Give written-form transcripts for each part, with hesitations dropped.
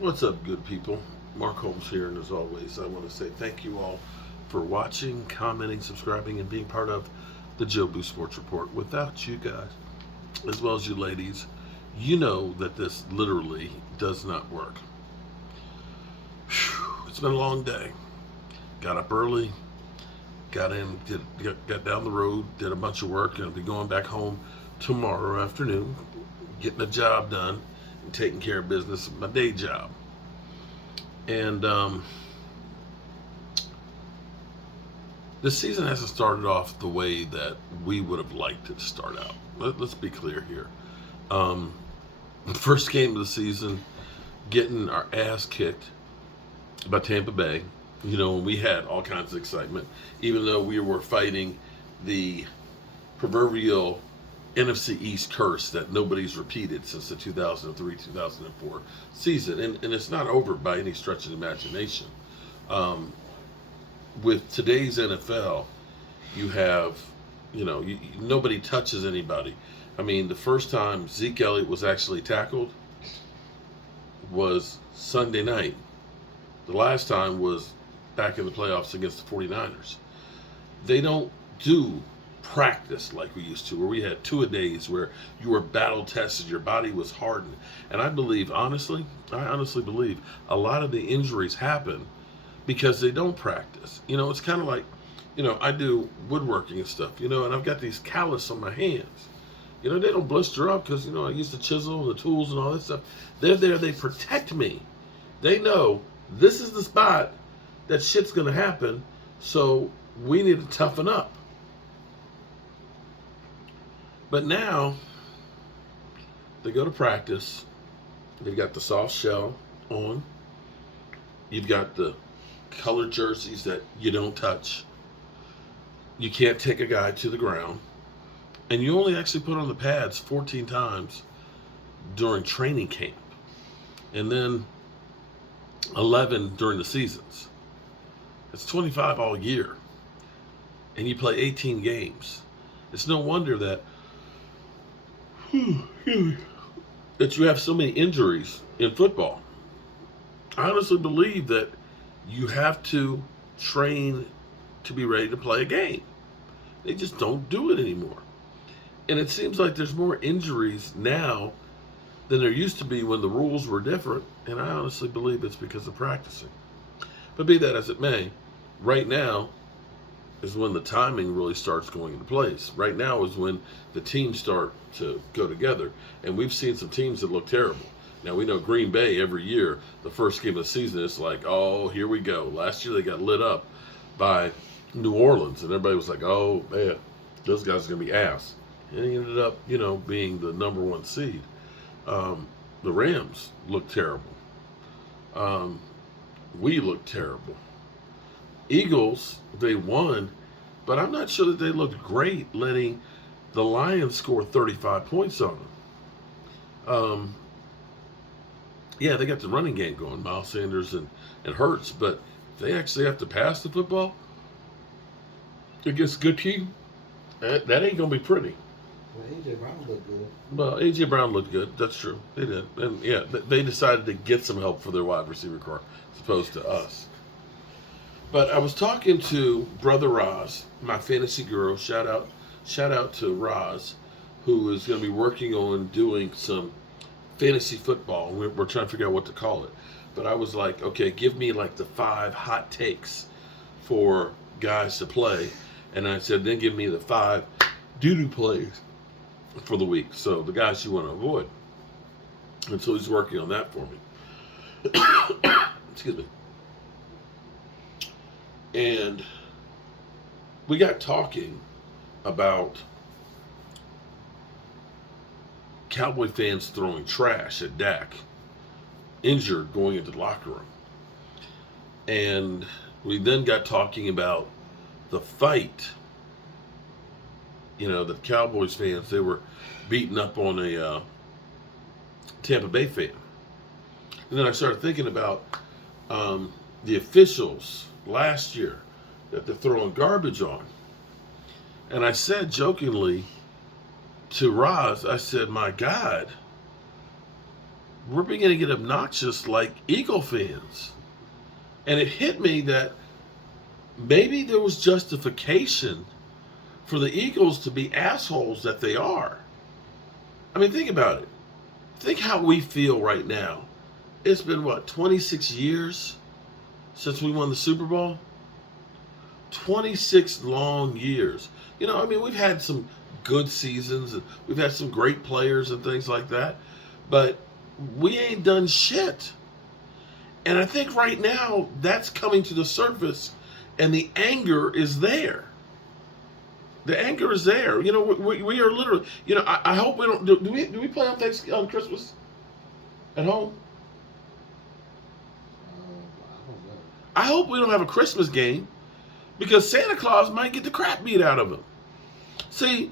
What's up, good people? Mark Holmes here, and as always, I want to say thank you all for watching, commenting, subscribing, and being part of the Joe Boo Sports Report. Without you guys, as well as you ladies, you know that this literally does not work. Whew, it's been a long day. Got up early, got down the road, did a bunch of work, and I'll be going back home tomorrow afternoon, getting the job done, and taking care of business, my day job. And the season hasn't started off the way that we would have liked it to start out. Let's be clear here. Um, First game of the season, getting our ass kicked by Tampa Bay. You know, we had all kinds of excitement, even though we were fighting the proverbial NFC East curse that nobody's repeated since the 2003-2004 season. And it's not over by any stretch of the imagination. Um, with today's NFL, you have, nobody touches anybody. I mean, the first time Zeke Elliott was actually tackled was Sunday night. The last time was back in the playoffs against the 49ers. They don't do practice like we used to, where we had two-a-days where you were battle tested, your body was hardened. And I honestly believe a lot of the injuries happen because they don't practice. It's kind of like, I do woodworking and stuff, and I've got these callus on my hands. They don't blister up because, I use the chisel and the tools and all that stuff. They're there, they protect me. They know this is the spot that shit's going to happen, so we need to toughen up. But now, they go to practice. They've got the soft shell on. You've got the colored jerseys that you don't touch. You can't take a guy to the ground. And you only actually put on the pads 14 times during training camp. And then 11 during the seasons. It's 25 all year. And you play 18 games. It's no wonder that you have so many injuries in football. I honestly believe that you have to train to be ready to play a game. They just don't do it anymore. And it seems like there's more injuries now than there used to be when the rules were different. And I honestly believe it's because of practicing. But be that as it may, right now is when the timing really starts going into place. Right now is when the teams start to go together. And we've seen some teams that look terrible. Now, we know Green Bay every year, the first game of the season, it's like, oh, here we go. Last year they got lit up by New Orleans, and everybody was like, oh, man, those guys are going to be ass. And he ended up, being the number one seed. The Rams looked terrible. We looked terrible. Eagles, they won, but I'm not sure that they looked great letting the Lions score 35 points on them. Yeah, they got the running game going, Miles Sanders and Hurts, but they actually have to pass the football against a good team. That ain't going to be pretty. Well, AJ Brown looked good. Well, A.J. Brown looked good. That's true. They did. And, yeah, they decided to get some help for their wide receiver core as opposed to us. But I was talking to Brother Roz, my fantasy guru. Shout out to Roz, who is going to be working on doing some fantasy football. We're trying to figure out what to call it. But I was like, okay, give me like the 5 hot takes for guys to play. And I said, then give me the 5 doo-doo plays for the week. So the guys you want to avoid. And so he's working on that for me. Excuse me. And we got talking about Cowboy fans throwing trash at Dak, injured going into the locker room. And we then got talking about the fight. The Cowboys fans, they were beating up on a Tampa Bay fan. And then I started thinking about the officials last year that they're throwing garbage on. And I said jokingly to Roz, I said, my God, we're beginning to get obnoxious like Eagle fans. And it hit me that maybe there was justification for the Eagles to be assholes that they are. I mean, think about it. Think how we feel right now. It's been, what, 26 years since we won the Super Bowl? 26 long years. You know, I mean, we've had some good seasons, and we've had some great players and things like that, but we ain't done shit. And I think right now that's coming to the surface, and the anger is there. The anger is there. You know, we are literally. You know, I hope we don't. Do we play on on Christmas at home? I don't know. I hope we don't have a Christmas game, because Santa Claus might get the crap beat out of him. See,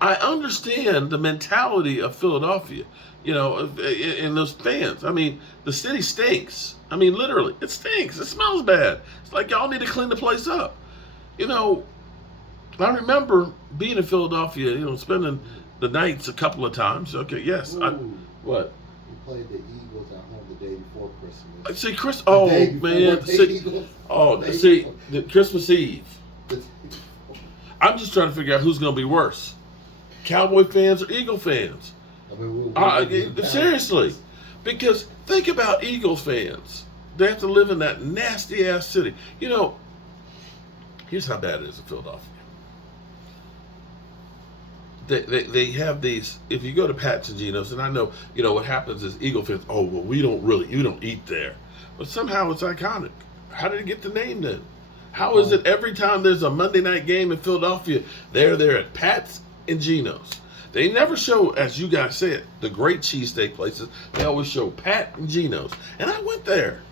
I understand the mentality of Philadelphia, you know, and those fans. I mean, the city stinks. I mean, literally, it stinks. It smells bad. It's like y'all need to clean the place up. You know, I remember being in Philadelphia, you know, spending the nights a couple of times. Okay, yes. What? We played the Eagles at home the day before Christmas. See, Chris. The Oh day before man. the See, Eagles. see, the Christmas Eve. The- I'm just trying to figure out who's going to be worse, Cowboy fans or Eagle fans. I mean, Seriously, because think about Eagle fans. They have to live in that nasty ass city. You know, here's how bad it is in Philadelphia. They have these. If you go to Pat's and Geno's, and I know, you know, what happens is Eagle fans. Oh well, you don't eat there, but somehow it's iconic. How did it get the name then? How is it every time there's a Monday night game in Philadelphia, they're there at Pat's and Geno's? They never show, as you guys said, the great cheesesteak places. They always show Pat and Geno's. And I went there,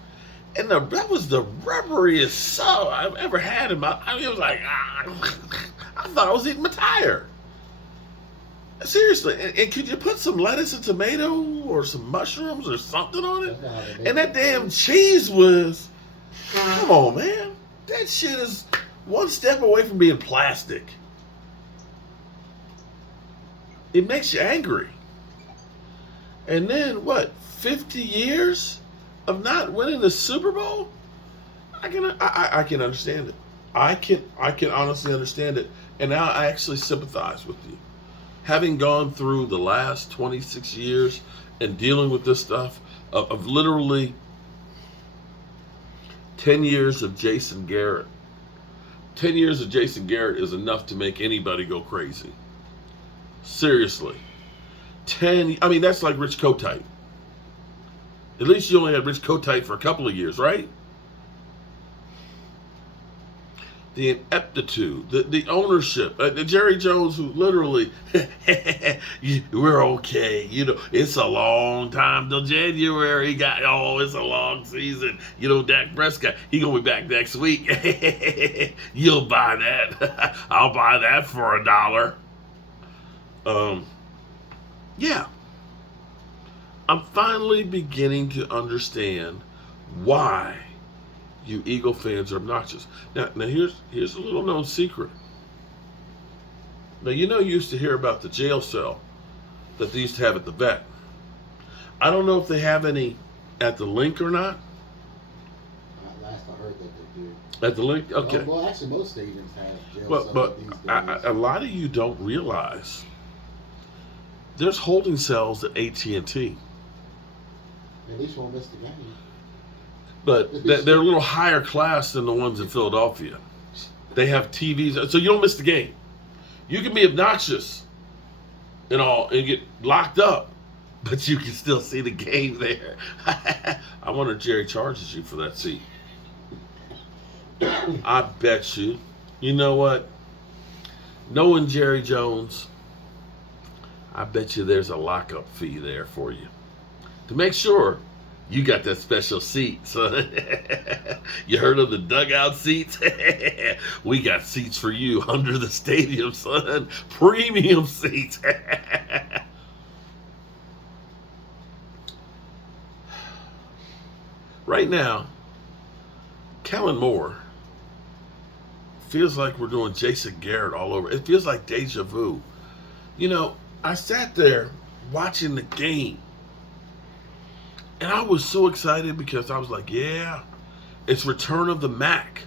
and that was the rubberiest sub I've ever had in my. I mean, it was like, I thought I was eating my tire. Seriously, and could you put some lettuce and tomato or some mushrooms or something on it? And that damn cheese was, come on, man. That shit is one step away from being plastic. It makes you angry. And then what? 50 years of not winning the Super Bowl? I can understand it. I can honestly understand it. And now I actually sympathize with you. Having gone through the last 26 years and dealing with this stuff of literally 10 years of Jason Garrett. 10 years of Jason Garrett is enough to make anybody go crazy. Seriously. I mean, that's like Rich Kotite. At least you only had Rich Kotite for a couple of years, right? The ineptitude, the ownership, Jerry Jones, who literally, we're okay. You know, it's a long time till January. It's a long season. You know, Dak Prescott, he gonna be back next week. You'll buy that. I'll buy that for $1. Yeah. I'm finally beginning to understand why you Eagle fans are obnoxious. Now here's a little known secret. Now, you know, you used to hear about the jail cell that they used to have at the vet. I don't know if they have any at the Link or not. Last I heard that they do. At the Link, okay. Well, actually, most stadiums have jail But cells these days. a lot of you don't realize there's holding cells at AT&T. At least won't miss the game. But they're a little higher class than the ones in Philadelphia. They have TVs, so you don't miss the game. You can be obnoxious and all and get locked up, but you can still see the game there. I wonder if Jerry charges you for that seat. I bet you. You know what? Knowing Jerry Jones, I bet you there's a lockup fee there for you to make sure you got that special seat, son. You heard of the dugout seats? We got seats for you under the stadium, son. Premium seats. Right now, Kellen Moore feels like we're doing Jason Garrett all over. It feels like deja vu. You know, I sat there watching the game. And I was so excited because I was like, yeah, it's return of the Mac.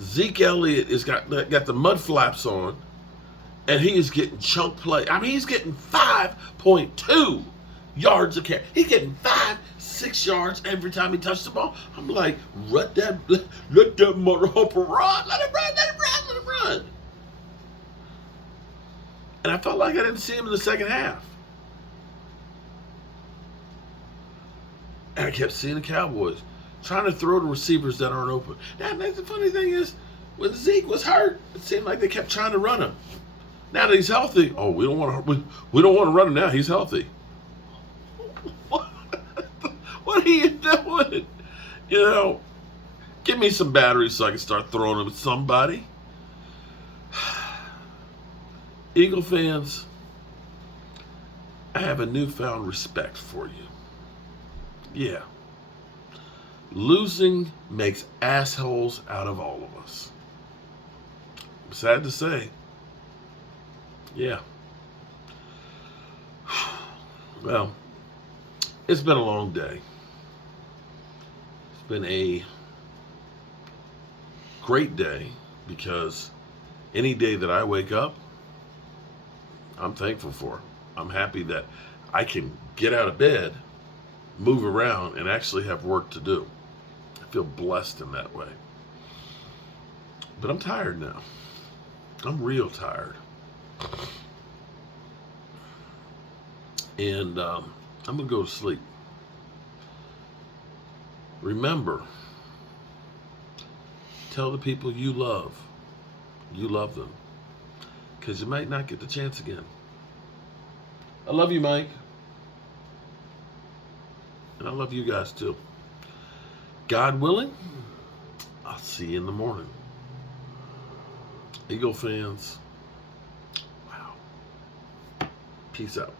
Zeke Elliott is got the mud flaps on, and he is getting chunk play. I mean, he's getting 5.2 yards a carry. He's getting 5-6 yards every time he touches the ball. I'm like, let that motherfucker run. Let him run. Let him run. Let him run. And I felt like I didn't see him in the second half. And I kept seeing the Cowboys trying to throw to receivers that aren't open. Now, the funny thing is, when Zeke was hurt, it seemed like they kept trying to run him. Now that he's healthy, oh, we don't want to run him now. He's healthy. What are you doing? You know, give me some batteries so I can start throwing them at somebody. Eagle fans, I have a newfound respect for you. Yeah. Losing makes assholes out of all of us. I'm sad to say. Yeah. Well, it's been a long day. It's been a great day because any day that I wake up, I'm thankful for. I'm happy that I can get out of bed, move around, and actually have work to do. I feel blessed in that way. But I'm tired now. I'm real tired. And I'm going to go to sleep. Remember, tell the people you love them. Because you might not get the chance again. I love you, Mike. And I love you guys too. God willing, I'll see you in the morning. Eagle fans, wow. Peace out.